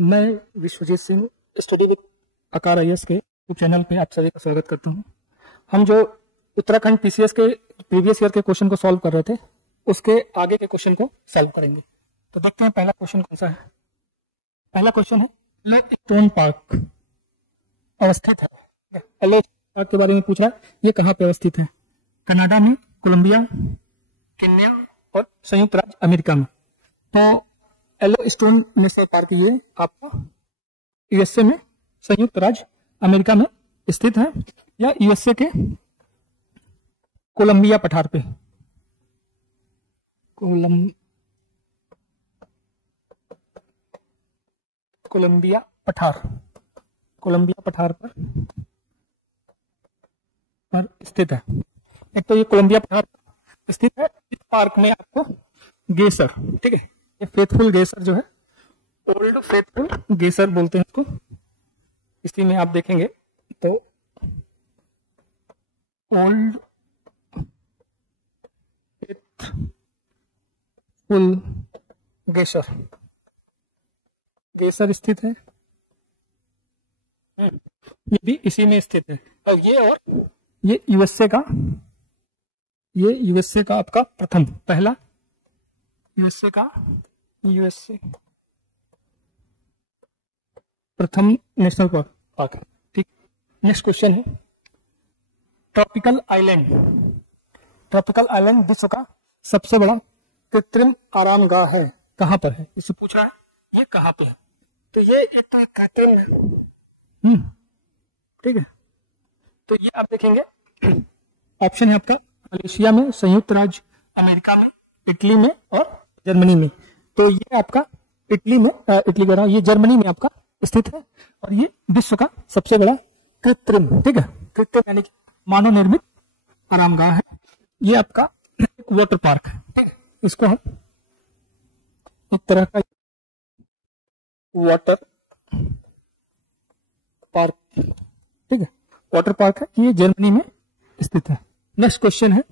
मैं Vishwajeet Singh study with आकार IAS के यूट्यूब चैनल पे आप सभी का स्वागत करता हूं। हम जो उत्तराखंड पीसीएस के प्रीवियस ईयर के क्वेश्चन को सॉल्व कर रहे थे, उसके आगे के क्वेश्चन को सॉल्व करेंगे। तो देखते हैं पहला क्वेश्चन कौन सा है। पहला क्वेश्चन है येलोस्टोन पार्क अवस्थित है। येलोस्टोन पार्क के बारे में पूछ रहा है, ये कहाँ पे अवस्थित है? कनाडा में, कोलंबिया, केन्या और संयुक्त राज्य अमेरिका में। तो येलोस्टोन नेशनल पार्क ये आपका यूएसए में, संयुक्त राज्य अमेरिका में स्थित है, या यूएसए के कोलंबिया पठार पे, कोलंबिया पठार पर स्थित है। एक तो ये कोलंबिया पठार पर स्थित है। इस पार्क में आपको गेसर, ठीक है, ये फेथफुल गेसर जो है, ओल्ड फेथफुल गेसर बोलते हैं इसको। इसी में आप देखेंगे तो ओल्ड फेथफुल गेसर स्थित है। ये भी इसी में स्थित है। और ये यूएसए का आपका पहला यूएसए प्रथम नेशनल पार्क है। ठीक, नेक्स्ट क्वेश्चन है ट्रॉपिकल आइलैंड विश्व का सबसे बड़ा कृत्रिम आरामगाह है, कहां पर है? इससे पूछ रहा है ये कहां पे है। तो ये एक तो कृत्रिम है, ठीक है। तो ये आप देखेंगे ऑप्शन है आपका मलेशिया में, संयुक्त राज्य अमेरिका में, इटली में और जर्मनी में। तो ये आपका ये जर्मनी में आपका स्थित है, और ये विश्व का सबसे बड़ा कृत्रिम, ठीक है, कृत्रिम यानी कि मानव निर्मित आरामगाह है। ये आपका एक वाटर पार्क है, ठीक है। इसको हम एक तरह का वाटर पार्क, ठीक है, वाटर पार्क है। ये जर्मनी में स्थित है। नेक्स्ट क्वेश्चन है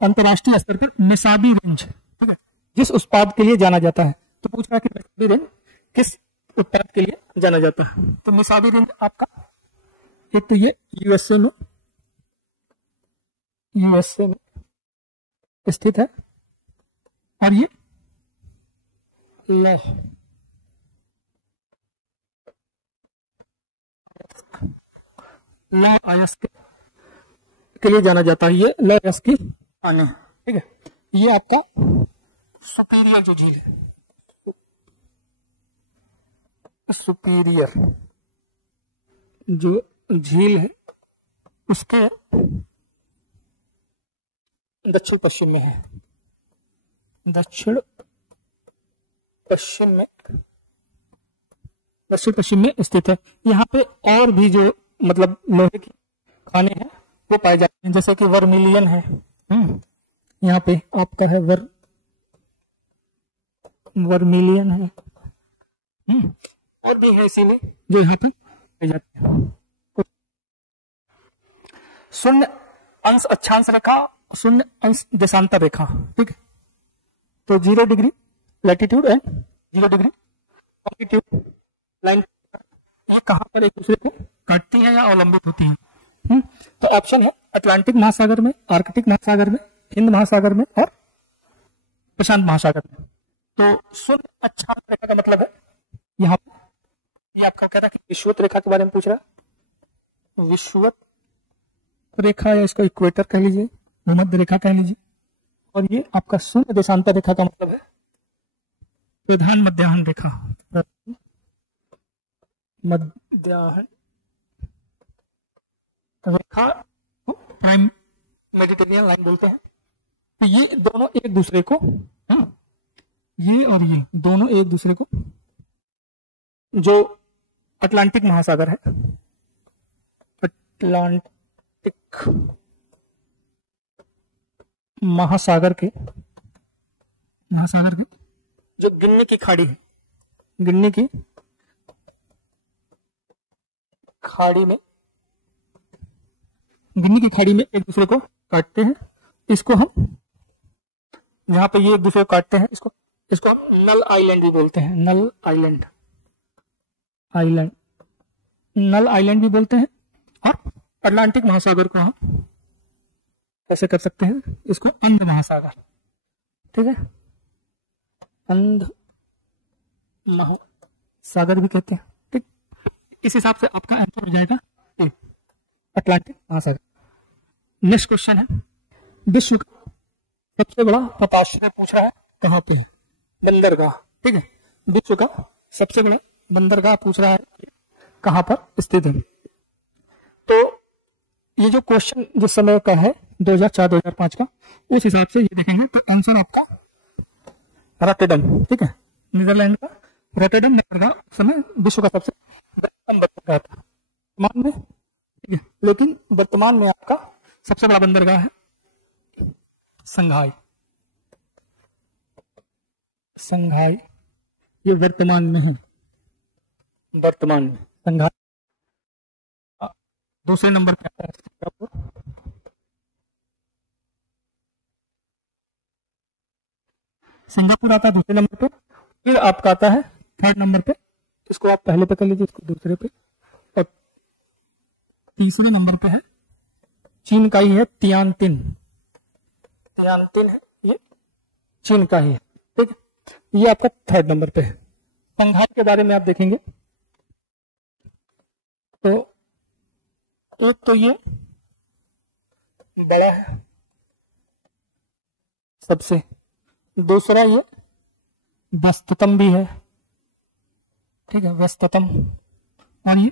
अंतरराष्ट्रीय स्तर पर निसाबी रेंज, ठीक है, जिस उत्पाद के लिए जाना जाता है। तो पूछ रहा है कि निसाबी रेंज किस उत्पाद के लिए जाना जाता है। तो निसाबी रेंज आपका एक तो ये यूएसए में स्थित है, और ये लौ अयस्क के लिए जाना जाता है। ये लौ अयस्क की पानी, ठीक है। ये आपका सुपीरियर जो झील है, सुपीरियर जो झील है, उसके दक्षिण पश्चिम में है। दक्षिण पश्चिम में स्थित है। यहाँ पे और भी जो मतलब लोहे के खाने हैं वो पाए जाते हैं, जैसे कि वर्मिलियन है, यहाँ पे आपका है वर्मिलियन है, और भी है इसी में जो यहाँ पे पाए जाते हैं। शून्य अंश अक्षांश रेखा, शून्य अंश देशांतर रेखा, ठीक है। तो 0 degree latitude and 0 degree longitude line कहां पर एक दूसरे को काटती है या अवलंबित होती है? तो ऑप्शन है अटलांटिक महासागर में, आर्कटिक महासागर में, हिंद महासागर में और प्रशांत महासागर में। तो शून्य अक्षांश रेखा का मतलब है यहाँ पे ये आपका कह रहा है कि विषुवत रेखा के बारे में पूछ रहा है। विषुवत रेखा, या इसको इक्वेटर कह लीजिए, भूमध्य रेखा कह लीजिए। और ये आपका शून्य देशांतर रेखा का मतलब है प्रधान मध्याह्न रेखा, मध्याह्न रेखा, प्राइम मेडिटेरियन लाइन बोलते हैं। तो ये दोनों एक दूसरे को, ये और ये दोनों एक दूसरे को, जो अटलांटिक महासागर है, अटलांटिक महासागर के जो गिन्नी की खाड़ी है, गिन्नी की खाड़ी में एक दूसरे को काटते हैं। इसको हम यहाँ पे ये एक दूसरे को काटते हैं, इसको इसको हम नल आइलैंड भी बोलते हैं, नल आइलैंड, आइलैंड, नल आइलैंड भी बोलते हैं। और अटलांटिक महासागर को हम कैसे कर सकते हैं, इसको अंध महासागर, ठीक है, अंध महासागर भी कहते हैं, ठीक। इस हिसाब से आपका आंसर हो जाएगा ए, अटलांटिक महासागर। नेक्स्ट क्वेश्चन है, विश्व का सबसे बड़ा पोताश्रय पूछ रहा है, कहाँ पे है, बंदरगाह, ठीक है, विश्व का सबसे बड़ा बंदरगाह पूछ रहा है, कहाँ पर स्थित है। तो ये जो क्वेश्चन जिस समय का है 2004-2005 का, उस हिसाब से ये देखेंगे तो आंसर आपका रॉटरडम, ठीक है, नीदरलैंड का रॉटरडम बंदरगाह उस समय विश्व का सबसे बड़ा बंदरगाह था वर्तमान में, ठीक है। लेकिन वर्तमान में आपका सबसे बड़ा बंदरगाह है संघाई, संघाई, ये वर्तमान में है, वर्तमान में संघाई। दूसरे नंबर पे आता है सिंगापुर, सिंगापुर आता है दूसरे नंबर पे, फिर आपका आता है थर्ड नंबर पे, इसको आप पहले पे कर लीजिए, इसको दूसरे पे, और तीसरे नंबर पे है चीन का ही है तियानतिन, तियानतिन है ये चीन का ही है, ठीक है, ये आपका थर्ड नंबर पे है। संघाई के बारे में आप देखेंगे तो एक तो ये बड़ा है सबसे, दूसरा ये व्यस्ततम भी है, ठीक है, व्यस्ततम, और ये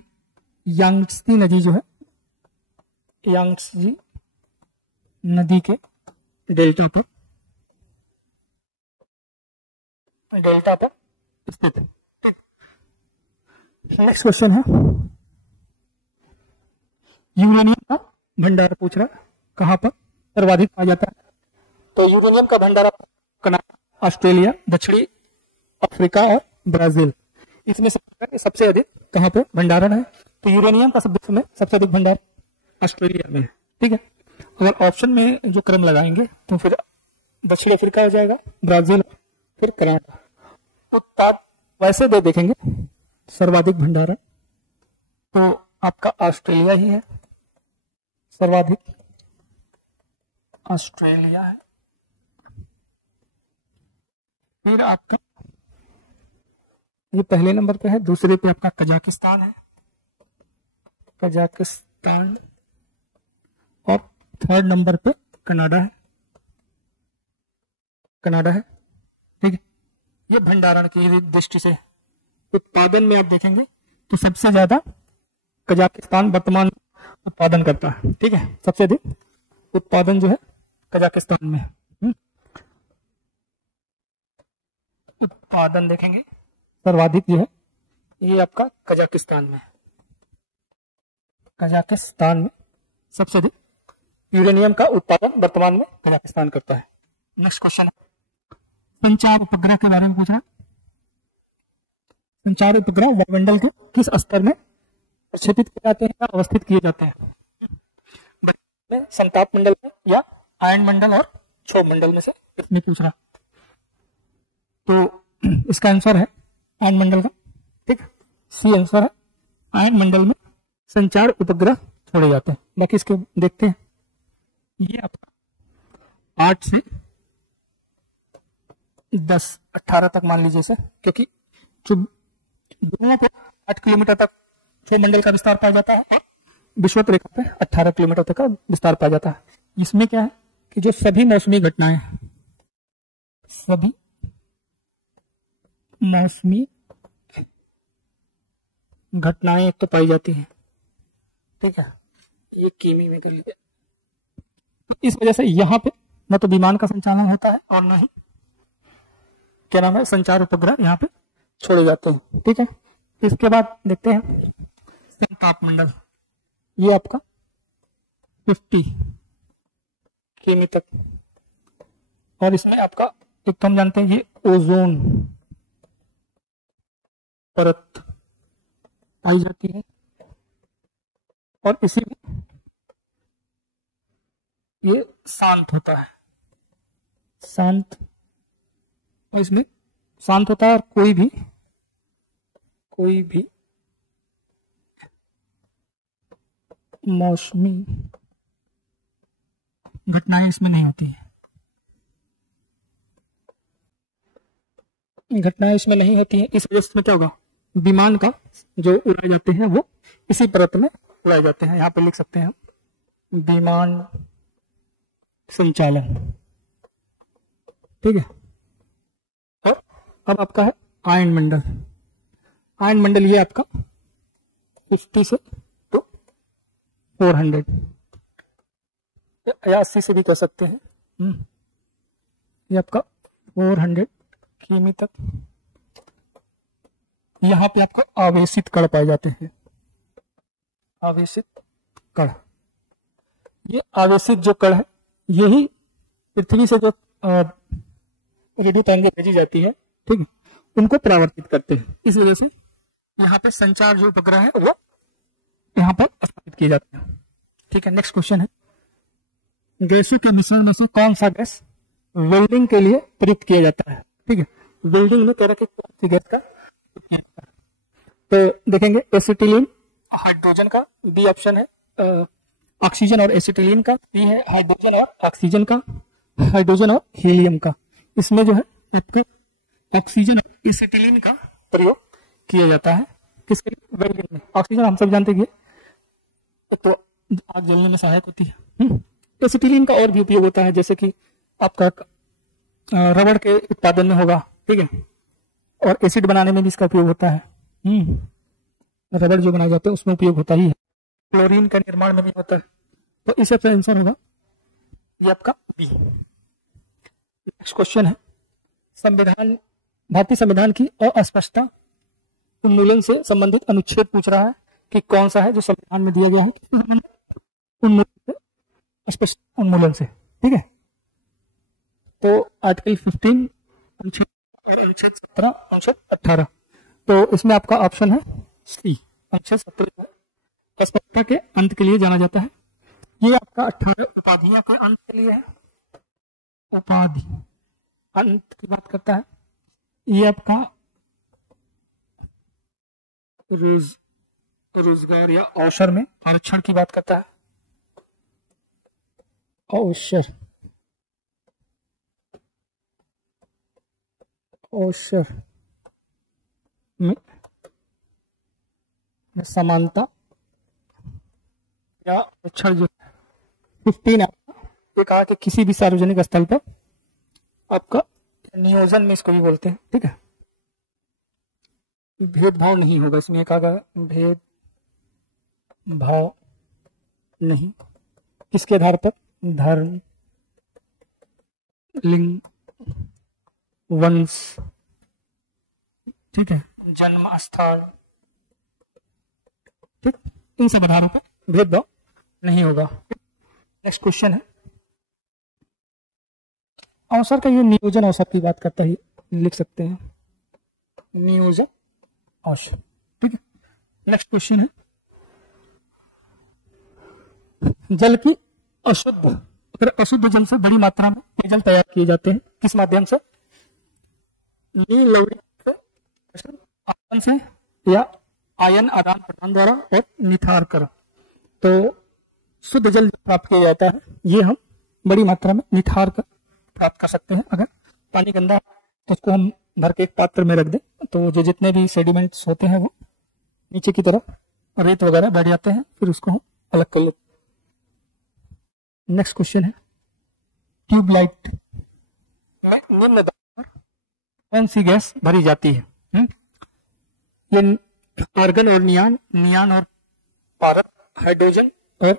यांग्त्सी नदी जो है, यांग्त्सी नदी के डेल्टा पर, डेल्टा पर स्थित है, ठीक। नेक्स्ट क्वेश्चन है, यूरेनियम का भंडार पूछ रहा है, कहां पर सर्वाधिक पाया जाता है। तो यूरेनियम का भंडार कनाडा, ऑस्ट्रेलिया, दक्षिणी अफ्रीका और ब्राजील, इसमें सबसे अधिक कहां पे भंडारण है। तो यूरेनियम का विश्व में सबसे अधिक भंडार ऑस्ट्रेलिया में है, ठीक है। अगर ऑप्शन में जो क्रम लगाएंगे तो फिर दक्षिण अफ्रीका हो जाएगा, ब्राजील, फिर कनाडा। तो वैसे दे देखेंगे सर्वाधिक भंडारण तो आपका ऑस्ट्रेलिया ही है, सर्वाधिक ऑस्ट्रेलिया है। फिर आपका ये पहले नंबर पे है, दूसरे पे आपका कजाकिस्तान है, कजाकिस्तान, और थर्ड नंबर पे कनाडा है, कनाडा है, ठीक है। ये भंडारण की दृष्टि से। उत्पादन में आप देखेंगे तो सबसे ज्यादा कजाकिस्तान वर्तमान उत्पादन करता है, ठीक है, सबसे अधिक उत्पादन जो है कजाकिस्तान में है। उत्पादन देखेंगे सर्वाधिक जो है ये आपका कजाकिस्तान में, कजाकिस्तान में सबसे अधिक यूरेनियम का उत्पादन वर्तमान में कजाकिस्तान करता है। नेक्स्ट क्वेश्चन है, संचार उपग्रह के बारे में पूछ रहा है। संचार उपग्रह वायुमंडल के किस स्तर में प्रक्षेपित किए जाते हैं या अवस्थित किए जाते हैं, संताप मंडल में या आयन मंडल और क्षोभ मंडल में से किसमें पूछ रहा। तो इसका आंसर है आयन मंडल का, ठीक, सी आंसर है। आयन मंडल में संचार उपग्रह छोड़े जाते हैं। बाकी इसके देखते हैं, ये आपका 8 से 10, 18 तक मान लीजिए इसे, क्योंकि जो दुनिया पे 8 किलोमीटर तक क्षोभ मंडल का विस्तार पाया जाता है, विषुवत रेखा पे 18 किलोमीटर तक का विस्तार पाया जाता है। इसमें क्या है कि जो सभी मौसमी घटनाएं, सभी मौसमी घटनाएं एक तो पाई जाती हैं, ठीक है, ये किमी में कर लीजिए। इस वजह से यहाँ पे न तो विमान का संचालन होता है और न ही क्या नाम है संचार उपग्रह यहाँ पे छोड़े जाते हैं, ठीक है। इसके बाद देखते हैं संताप मंडल, ये आपका 50 किमी तक, और इसमें आपका एक तो हम जानते हैं ये ओजोन परत पाई जाती है, और इसी में ये शांत होता है, शांत, और इसमें शांत होता है और कोई भी मौसमी घटनाएं इसमें नहीं होती है। घटनाएं इसमें नहीं होती हैं, इस वजह से इसमें क्या होगा, विमान का जो उड़ाए जाते हैं वो इसी परत में उड़ाए जाते हैं। यहां पे लिख सकते हैं हम विमान संचालन, ठीक है। और अब आपका है आयन मंडल। आयन मंडल ये आपका 50 से तो 400 या 80 से भी कह सकते हैं। ये आपका 400 किमी तक यहां पे आपको आवेशित कण पाए जाते हैं। आवेशित कण, ये आवेशित जो कण है यही पृथ्वी से जो रेडियो तरंगें भेजी जाती है, ठीक है, उनको परावर्तित करते हैं। इस वजह से यहाँ पे संचार जो उपग्रह है वो यहाँ पर स्थापित किए जाते हैं, ठीक है। नेक्स्ट क्वेश्चन है, गैसों के मिश्रण में से कौन सा गैस वेल्डिंग के लिए प्रयुक्त किया जाता है, ठीक है। वेल्डिंग में कह रहे कि गैस का तो देखेंगे एसिटिलीन, हाइड्रोजन का बी ऑप्शन है, ऑक्सीजन और एसिटिलीन का बी है, हाइड्रोजन और ऑक्सीजन का, हाइड्रोजन और हीलियम का। इसमें जो है आपको ऑक्सीजन और एसिटिलीन का प्रयोग किया जाता है किसके लिए, वेल्डिंग में। ऑक्सीजन हम सब जानते हैं तो आग जलने में सहायक होती है। एसिटिलीन का और भी उपयोग होता है, जैसे कि आपका रबड़ के उत्पादन में होगा, ठीक है, और एसिड बनाने में भी इसका उपयोग होता है। रबड़ जो बनाया जाता है उसमें उपयोग होता ही है। क्लोरीन का निर्माण में भी होता है। तो इस सबसे आंसर होगा ये आपका बी। नेक्स्ट क्वेश्चन है, संविधान, भारतीय संविधान की अस्पष्टता उन्मूलन से संबंधित अनुच्छेद पूछ रहा है कि कौन सा है जो संविधान में दिया गया है अस्पष्ट उन्मूलन से, ठीक है। तो आर्टिकल 15 अनुच्छेद और अनुच्छेद 17 अनुच्छेद 18, तो इसमें आपका ऑप्शन है सी, अनुच्छेद 17 अस्पष्टता के अंत के लिए जाना जाता है। ये आपका 18 उपाधियों के अंत के लिए है, उपाधि अंत की बात करता है। ये आपका रोजगार या अवसर में आरक्षण की बात करता है, अवसर में समानता या आरक्षण जो 15 ये कहा कि किसी भी सार्वजनिक स्थल पर आपका नियोजन में इसको भी बोलते हैं, ठीक है, भेदभाव नहीं होगा। इसमें कहा गया भेदभाव नहीं, किसके आधार पर, धर्म, लिंग, वंश, ठीक है, जन्म स्थल, ठीक, इन सब आधारों पर भेदभाव नहीं होगा। नेक्स्ट क्वेश्चन है, अवसर का ये नियोजन अवसर की बात करता है, लिख सकते हैं नियोजन अवसर, ठीक है। नेक्स्ट क्वेश्चन है, जल की अशुद्ध, अगर अशुद्ध जल से बड़ी मात्रा में पेयजल तैयार किए जाते हैं किस माध्यम से, आयन से या आयन आदान प्रदान द्वारा और निथार कर। तो शुद्ध जल प्राप्त किया जाता है ये हम बड़ी मात्रा में निथार कर प्राप्त कर सकते हैं। अगर पानी गंदा तो उसको हम भर के एक पात्र में रख दें तो जो जितने भी सेडिमेंट्स होते हैं वो नीचे की तरफ रेत वगैरह बैठ जाते हैं, फिर उसको हम अलग कर लेते हैं। नेक्स्ट क्वेश्चन है, ट्यूबलाइट में निम्न दाब पर कौन सी गैस भरी जाती है, ये आर्गन और नियान, नियान और पारद, हाइड्रोजन और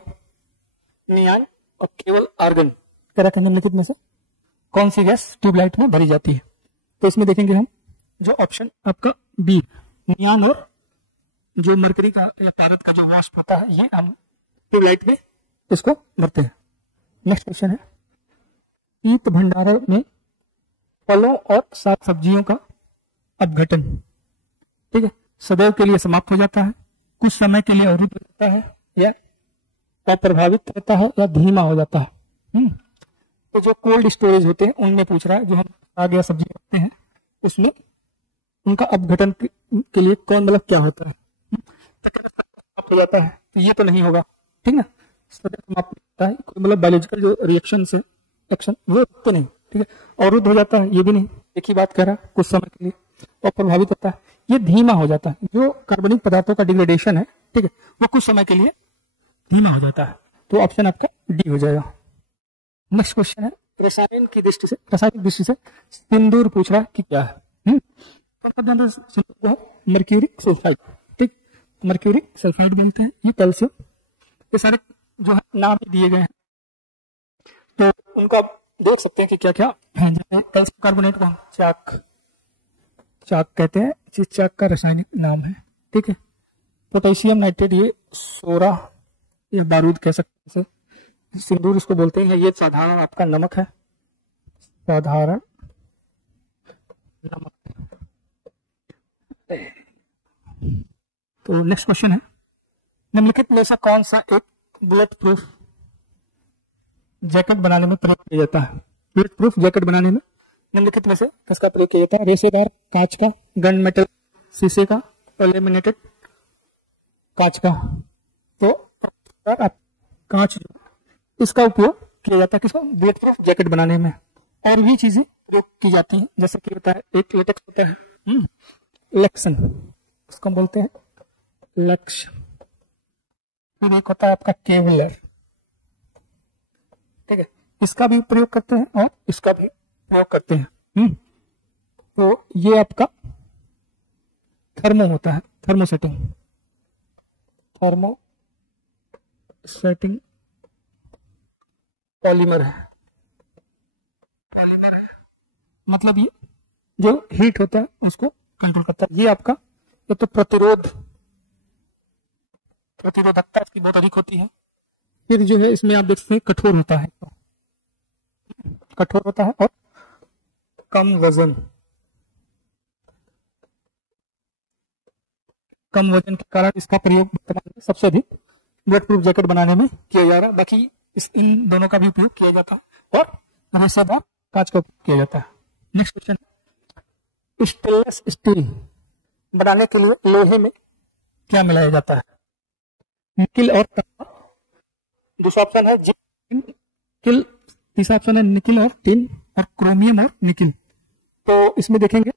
नियान और केवल आर्गन, कह रहा था निम्नलिखित में से कौन सी गैस ट्यूबलाइट में भरी जाती है। तो इसमें देखेंगे हम जो ऑप्शन आपका बी, नियान और जो मरकरी का या पारद का जो वाष्प होता है ये हम ट्यूबलाइट में इसको भरते हैं। नेक्स्ट क्वेश्चन है, शीत भंडारण में फलों और साग सब्जियों का अपघटन, ठीक है, सदैव के लिए समाप्त हो जाता है, कुछ समय के लिए अवरुद्ध रहता है या अप्रभावित रहता है या धीमा हो जाता है। तो जो कोल्ड स्टोरेज होते हैं उनमें पूछ रहा है, जो हम साग या सब्जी रखते हैं उसमें उनका अपघटन के लिए कौन मतलब क्या होता है, हो जाता है, तो ये तो नहीं होगा, ठीक ना। कोई मतलब बायोलॉजिकल जो रिएक्शन से एक्शन वो तो नहीं, ठीक है। अवरुद्ध हो जाता है, ये भी नहीं, एक ही बात कह रहा है, कुछ समय के लिए और प्रभावित होता है, ये धीमा हो जाता है। जो कार्बनिक पदार्थों का डिग्रेडेशन है, ठीक है, वो कुछ समय के लिए धीमा हो जाता है, तो ऑप्शन आपका डी हो जाएगा। नेक्स्ट क्वेश्चन है रसायन की दृष्टि से, रासायनिक दृष्टि से सिंदूर पूछ रहा है कि क्या है। सिंदूर है मर्क्यूरिक सल्फाइड, ठीक, मर्क्यूरिक सल्फाइड बोलते हैं, ये कैल्शियम, ये सारे जो है नाम दिए गए हैं, तो उनका देख सकते हैं कि क्या क्या है। जैसे कैल्शियम कार्बोनेट को हम चाक कहते हैं, जिस चाक का रासायनिक नाम है, ठीक है। पोटेशियम नाइट्रेट, ये सोरा या बारूद कह सकते हैं, सिंदूर इसको बोलते हैं। ये साधारण आपका नमक है, साधारण नमक। तो नेक्स्ट क्वेश्चन है निम्नलिखित में से कौन सा एक बुलेट प्रूफ जैकेट बनाने में प्रयोग किया जाता है। बुलेट प्रूफ जैकेट बनाने में निम्नलिखित में से किसका प्रयोग किया जाता है। रेशेदार कांच का, गन मेटल शीशे का, लेमिनेटेड कांच का। तो कांच इसका उपयोग किया जाता है किसको, बुलेट प्रूफ जैकेट बनाने में। और भी चीजें प्रयोग की जाती हैं, जैसे कि होता है एक लेटेक्स होता है लक्सन, उसको बोलते हैं लक्ष्य। फिर एक होता है आपका केवलर, ठीक है, इसका भी प्रयोग करते हैं और इसका भी प्रयोग करते हैं। तो ये आपका थर्मो होता है, थर्मोसेटिंग पॉलीमर है, मतलब ये जो हीट होता है उसको कंट्रोल करता है। ये आपका ये तो प्रतिरोधकता इसकी बहुत अधिक होती है। फिर जो है इसमें आप देख सकते हैं कठोर होता है, और कम वजन के कारण इसका प्रयोग वर्तमान में सबसे अधिक बुलेट प्रूफ जैकेट बनाने में किया जा रहा है। बाकी इन दोनों का भी उपयोग किया जाता है और रेशेदार कांच का उपयोग किया जाता है। नेक्स्ट क्वेश्चन, स्टेनलेस स्टील बनाने के लिए लोहे में क्या मिलाया जाता है। निकिल और तांबा, दूसरा ऑप्शन है निकिल, तीसरा ऑप्शन है निकिल और टिन, और क्रोमियम और निकिल। तो इसमें देखेंगे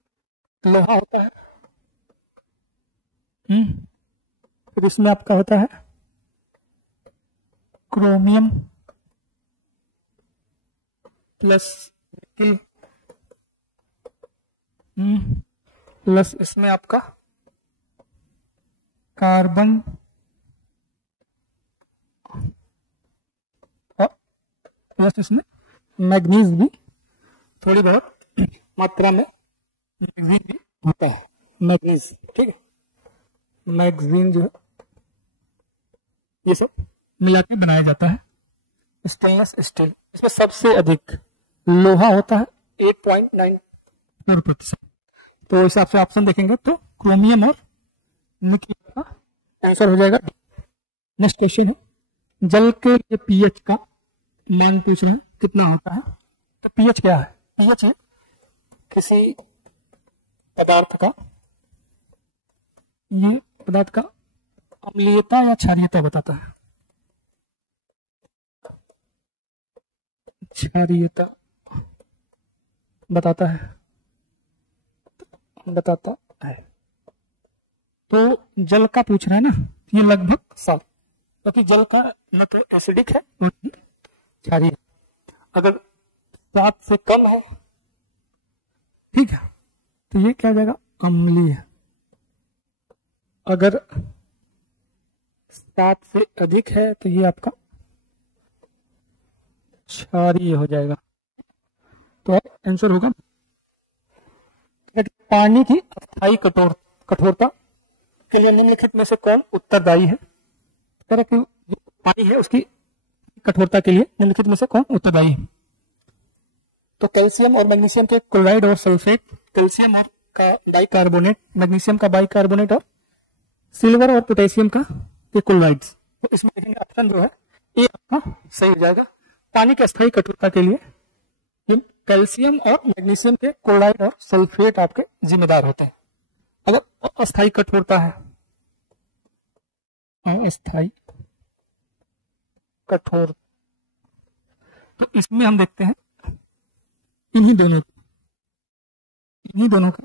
लोहा होता है, फिर इसमें आपका होता है क्रोमियम प्लस निकिल, प्लस इसमें आपका कार्बन और प्लस इसमें मैग्नीज भी, थोड़ी बहुत मात्रा में मैग्नीज भी होता है, मैग्नीज, ठीक है। मैग्नीज जो है ये सब मिला के बनाया जाता है स्टेनलेस स्टील। इसमें सबसे अधिक लोहा होता है 8.94%। तो इस हिसाब से ऑप्शन देखेंगे तो क्रोमियम और निकिल का आंसर हो जाएगा। नेक्स्ट क्वेश्चन है, जल के लिए पीएच का मान पूछ रहे हैं कितना होता है। तो पीएच क्या है, पीएच है किसी पदार्थ का, ये पदार्थ का अम्लीयता या क्षारीयता बताता है, क्षारीयता बताता है। तो जल का पूछ रहा है ना, ये लगभग 7, क्योंकि जल का न तो एसिडिक है और क्षारीय। अगर 7 से कम है, ठीक है, तो ये क्या हो जाएगा, अम्लीय। अगर 7 से अधिक है तो ये आपका क्षारीय हो जाएगा। तो आंसर होगा पानी की अस्थायी कठोरता के लिए निम्नलिखित में से कौन उत्तरदायी है। तरह की जो पानी है उसकी कठोरता के लिए निम्नलिखित में से कौन उत्तरदायी है। तो कैल्शियम और मैग्नीशियम के क्लोराइड और सल्फेट, कैल्शियम और का बाइकार्बोनेट, मैग्नीशियम का बाइकार्बोनेट, और सिल्वर और पोटेशियम का ये क्लोराइड्स। तो इसमें देखेंगे ऑप्शन जो है ए आपका सही हो जाएगा। पानी की अस्थायी कठोरता के लिए कैल्शियम और मैग्नीशियम के क्लोराइड और सल्फेट आपके जिम्मेदार होते हैं। अगर अस्थायी कठोरता है, अस्थायी कठोर, तो इसमें हम देखते हैं इन्हीं दोनों के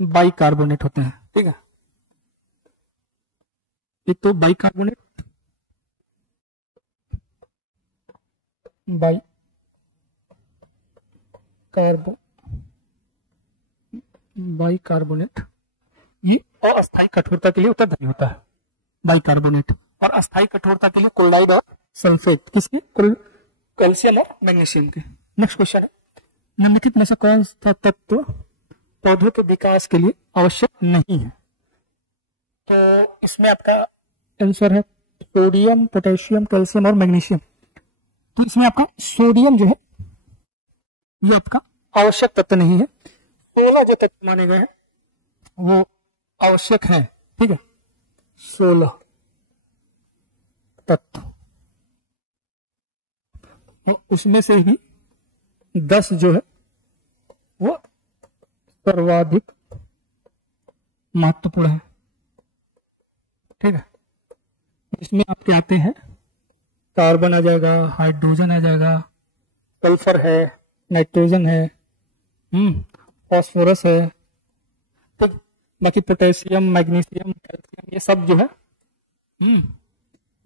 बाइकार्बोनेट होते हैं। ठीक है, एक तो बाइकार्बोनेट, बाइकार्बोनेट ये अस्थायी कठोरता के लिए उत्तरदायी होता है, बाइकार्बोनेट। और अस्थायी कठोरता के लिए क्लोराइड और सल्फेट, किसके? कैल्शियम और मैग्नीशियम के। नेक्स्ट क्वेश्चन है, निम्नलिखित में से कौन सा तत्व पौधों के विकास के लिए आवश्यक नहीं है? तो इसमें आपका आंसर है सोडियम, पोटेशियम, कैल्शियम और मैग्नीशियम। तो इसमें आपका सोडियम जो है ये आपका आवश्यक तत्व नहीं है। 16 जो तत्व माने गए हैं वो आवश्यक है। ठीक है, 16 तत्व, तो उसमें से ही 10 जो है वो सर्वाधिक महत्वपूर्ण है। ठीक है, इसमें आपके आते हैं कार्बन आ जाएगा, हाइड्रोजन आ जाएगा, सल्फर है, नाइट्रोजन है, फास्फोरस है। ठीक, बाकी पोटेशियम, मैग्नीशियम, कैल्शियम ये सब जो है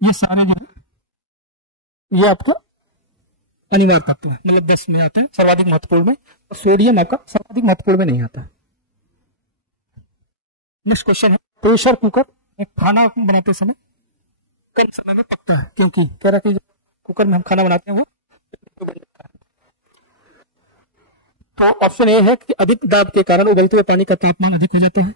ये सारे जो है ये आपका अनिवार्य तत्व है, मतलब 10 में आते हैं सर्वाधिक महत्वपूर्ण में, और सोडियम आपका सर्वाधिक महत्वपूर्ण में नहीं आता। नेक्स्ट क्वेश्चन है, प्रेशर कुकर एक खाना बनाते समय कम समय में पकता है क्योंकि? कह रहा कि जो कुकर में हम खाना बनाते हैं वो तो ऑप्शन ए है कि अधिक दाब के कारण उबलते हुए पानी का तापमान अधिक हो जाता है,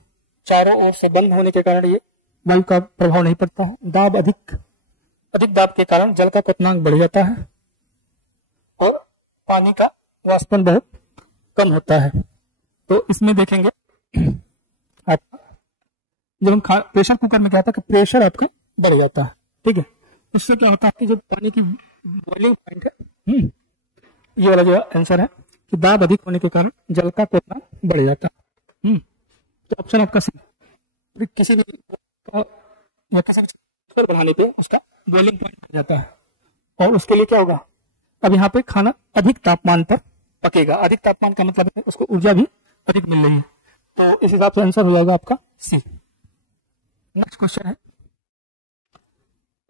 चारों ओर से बंद होने के कारण ये वायु का प्रभाव नहीं पड़ता है, दाब अधिक दाब के कारण जल का क्वथनांक बढ़ जाता है, और पानी का वाष्पन बहुत कम होता है। तो इसमें देखेंगे आपका जब हम प्रेशर कुकर में क्या होता है कि प्रेशर आपका बढ़ जाता है। ठीक है, इससे क्या होता है कि जो पानी की बॉइलिंग पॉइंट है, ये वाला जो आंसर है कि दाब अधिक होने के कारण जल का क्वथनांक बढ़ जाता है। तो ऑप्शन आपका सही, किसी भी बढ़ाने पे उसका बॉइलिंग पॉइंट बढ़ जाता है, और उसके लिए क्या होगा, अब यहाँ पे खाना अधिक तापमान पर पकेगा। अधिक तापमान का मतलब है उसको ऊर्जा भी अधिक मिल रही है, तो इस हिसाब से आंसर हो जाएगा आपका सी। नेक्स्ट क्वेश्चन है,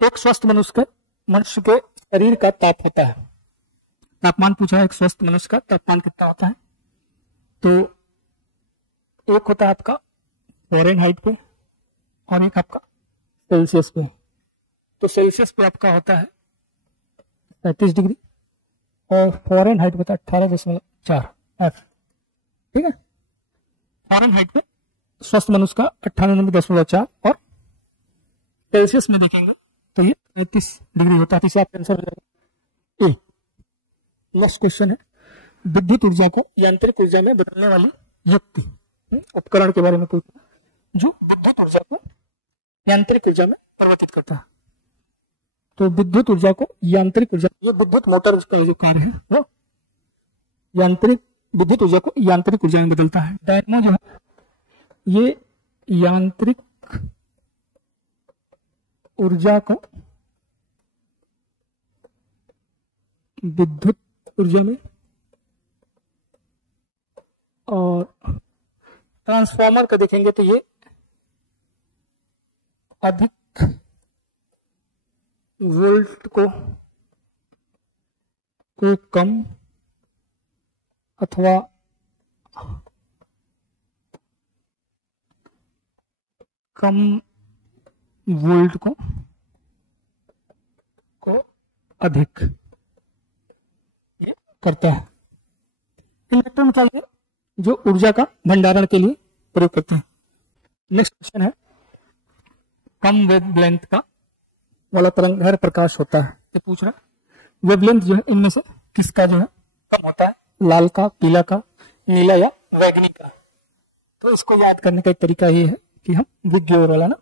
एक स्वस्थ मनुष्य के शरीर का ताप होता है, तापमान पूछा है, एक स्वस्थ मनुष्य का तापमान कितना होता है? तो एक होता है आपका फ़ारेनहाइट पे और एक आपका सेल्सियस पे। तो सेल्सियस पे आपका होता है 35 डिग्री और फ़ारेनहाइट पे 18.4 F। ठीक है, फ़ारेनहाइट पे स्वस्थ मनुष्य का 98.4 और सेल्सियस में देखेंगे तो ये 35 डिग्री होता है। तो आपका आंसर हो जाएगा ए। नेक्स्ट क्वेश्चन है, विद्युत ऊर्जा को यांत्रिक ऊर्जा में बदलने वाली युक्ति, उपकरण के बारे में पूछना जो विद्युत ऊर्जा को यांत्रिक ऊर्जा में परिवर्तित करता है। तो विद्युत ऊर्जा को यांत्रिक ऊर्जा, ये विद्युत मोटर का जो कार्य है वो विद्युत ऊर्जा को यांत्रिक ऊर्जा में बदलता है। डायनमो जो है ये यांत्रिक ऊर्जा को विद्युत ऊर्जा में, और ट्रांसफार्मर का देखेंगे तो ये अधिक वोल्ट को कम अथवा कम वोल्ट को अधिक ये करता है। इलेक्ट्रॉन क्या है, जो ऊर्जा का भंडारण के लिए प्रयोग करते हैं। नेक्स्ट क्वेश्चन है, कम वेवलेंथ का वाला तरंग हर प्रकाश होता है, ये पूछ रहा है वेवलेंथ जो है इनमें से किसका जो है कम होता है, लाल का, पीला का, नीला या बैगनी का? तो इसको याद करने का एक तरीका ये है कि हम विग्योर वाला ना,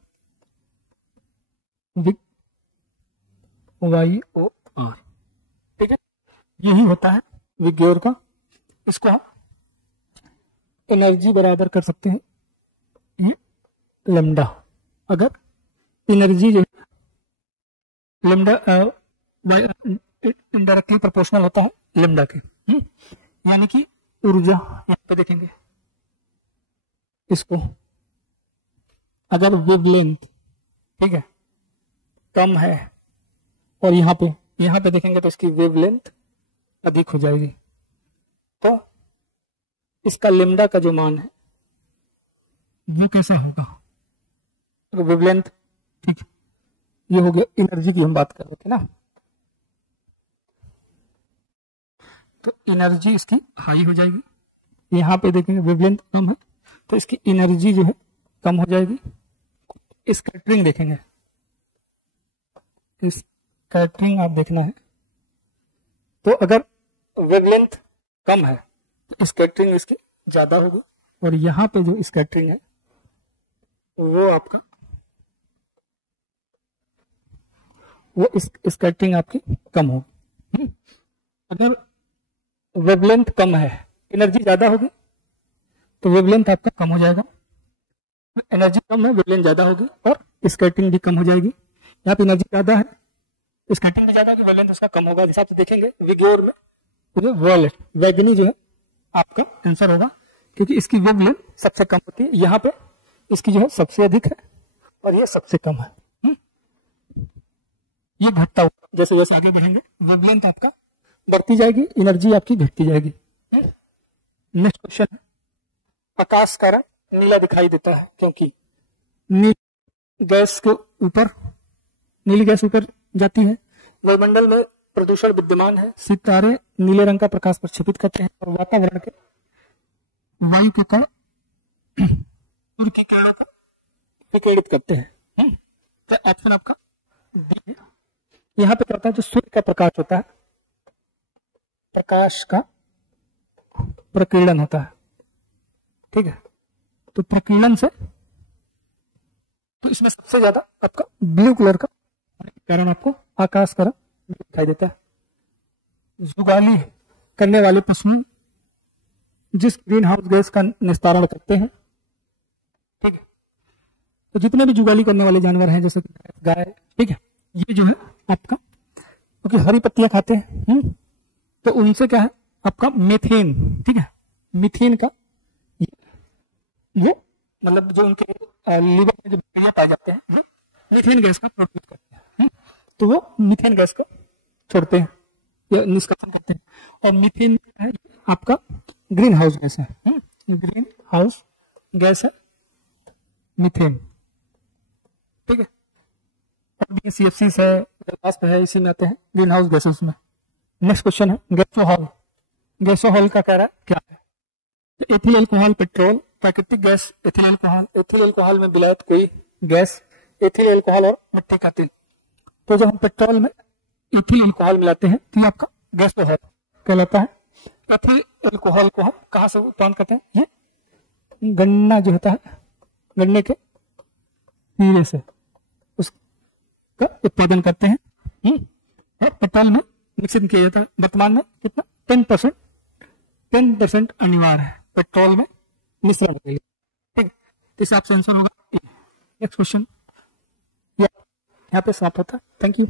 YOR, ठीक है, यही होता है विग्योर का। इसको हम एनर्जी बराबर कर सकते हैं ये लेमडा, अगर एनर्जी जो लेमडा इनडायरेक्टली प्रोपोर्शनल होता है लेमडा के, यानी कि ऊर्जा, यहाँ पे देखेंगे इसको, अगर वेवलेंथ, ठीक है, कम है और यहाँ पे देखेंगे तो इसकी वेवलेंथ अधिक हो जाएगी, तो इसका लेमडा का जो मान है वो कैसा होगा, तो वेवलेंथ, ठीक, ये हो गया एनर्जी की हम बात कर रहे थे ना, तो एनर्जी इसकी हाई हो जाएगी। यहाँ पे देखेंगे वेवलेंथ कम है तो इसकी एनर्जी जो है कम हो जाएगी। स्कैटरिंग देखेंगे, स्कैटरिंग आप देखना है, तो अगर वेवलेंथ कम है तो स्कैटरिंग इसकी ज्यादा होगी, और यहाँ पे जो स्कैटरिंग है वो आपका, वो स्कैटरिंग आपकी कम होगी। अगर वेवलेंथ कम है, एनर्जी ज्यादा होगी तो वेवलेंथ आपका कम हो जाएगा, एनर्जी कम है वेवलेंथ ज्यादा होगी और स्कैटरिंग भी कम हो जाएगी। यहाँ पे एनर्जी ज्यादा है, स्कैटरिंग भी ज्यादा होगी, वेवलेंथ उसका कम होगा। हिसाब से देखेंगे विग्योर में जो वॉलेट वैगनी जो है आपका आंसर होगा, क्योंकि इसकी वेवलेंथ सबसे कम होती है, यहाँ पे इसकी जो है सबसे अधिक है और ये सबसे कम है। ये घटता हुआ जैसे जैसे आगे बढ़ेंगे वेवलेंथ आपका बढ़ती जाएगी, एनर्जी आपकी घटती जाएगी। नेक्स्ट क्वेश्चन है, आकाश का रंग नीला दिखाई देता है क्योंकि गैस के ऊपर, नीली गैस ऊपर जाती है, वायुमंडल में प्रदूषण विद्यमान है, सितारे नीले रंग का प्रकाश प्रक्षेपित करते हैं और वातावरण के वायु के कण सूर्य की किरणों को विकिरणित करते हैं। तो ऑप्शन आपका डी है। यहाँ पे क्या होता है, जो सूर्य का प्रकाश होता है, प्रकाश का प्रकीर्णन होता है, ठीक है, तो प्रकीर्णन से तो इसमें सबसे ज्यादा आपका ब्लू कलर का कारण आपको आकाश का रंग दिखाई देता है। जुगाली करने वाले पशु जिस ग्रीन हाउस गैस का निस्तारण करते हैं, ठीक है, तो जितने भी जुगाली करने वाले जानवर हैं जैसे गाय, ठीक है, ये जो है आपका क्योंकि हरी पत्तियां खाते हैं, तो उनसे क्या है आपका मीथेन, ठीक है, मीथेन का वो मतलब जो उनके लीवर में जो बैक्टीरिया पाए जाते हैं मीथेन गैस का प्रोड्यूस करते हैं, तो वो मीथेन गैस को छोड़ते हैं या निष्कासन करते हैं, और मीथेन है आपका ग्रीन हाउस गैस है, ग्रीन हाउस गैस है मीथेन, ठीक है, CFCs है, वाष्प है, इसी में आते हैं ग्रीन हाउस गैसेस में। नेक्स्ट क्वेश्चन है गैसोहॉल, गैसोहॉल का कह रहा है क्या है, तो एथिल अल्कोहल, पेट्रोल, प्राकृतिक gas, ethyl alcohol, ethyl alcohol में विलायत कोई गैस, एथिल अल्कोहल और मिट्टी का तेल, तो जब हम पेट्रोल में एथिल अल्कोहल मिलाते हैं तो ये आपका गैसोहॉल कहलाता है। एथिल अल्कोहल को हम कहाँ से उत्पन्न करते हैं, ये गन्ना जो होता है, गन्ने के हीरे से उसका उत्पादन करते हैं, और पेट्रोल में मिक्सिंग किया जाता है। वर्तमान में कितना 10% अनिवार्य है पेट्रोल में मिश्रण के लिए, ठीक, तो इस हिसाब से आंसर होगा। नेक्स्ट क्वेश्चन यहाँ पे समाप्त होता है। Thank you.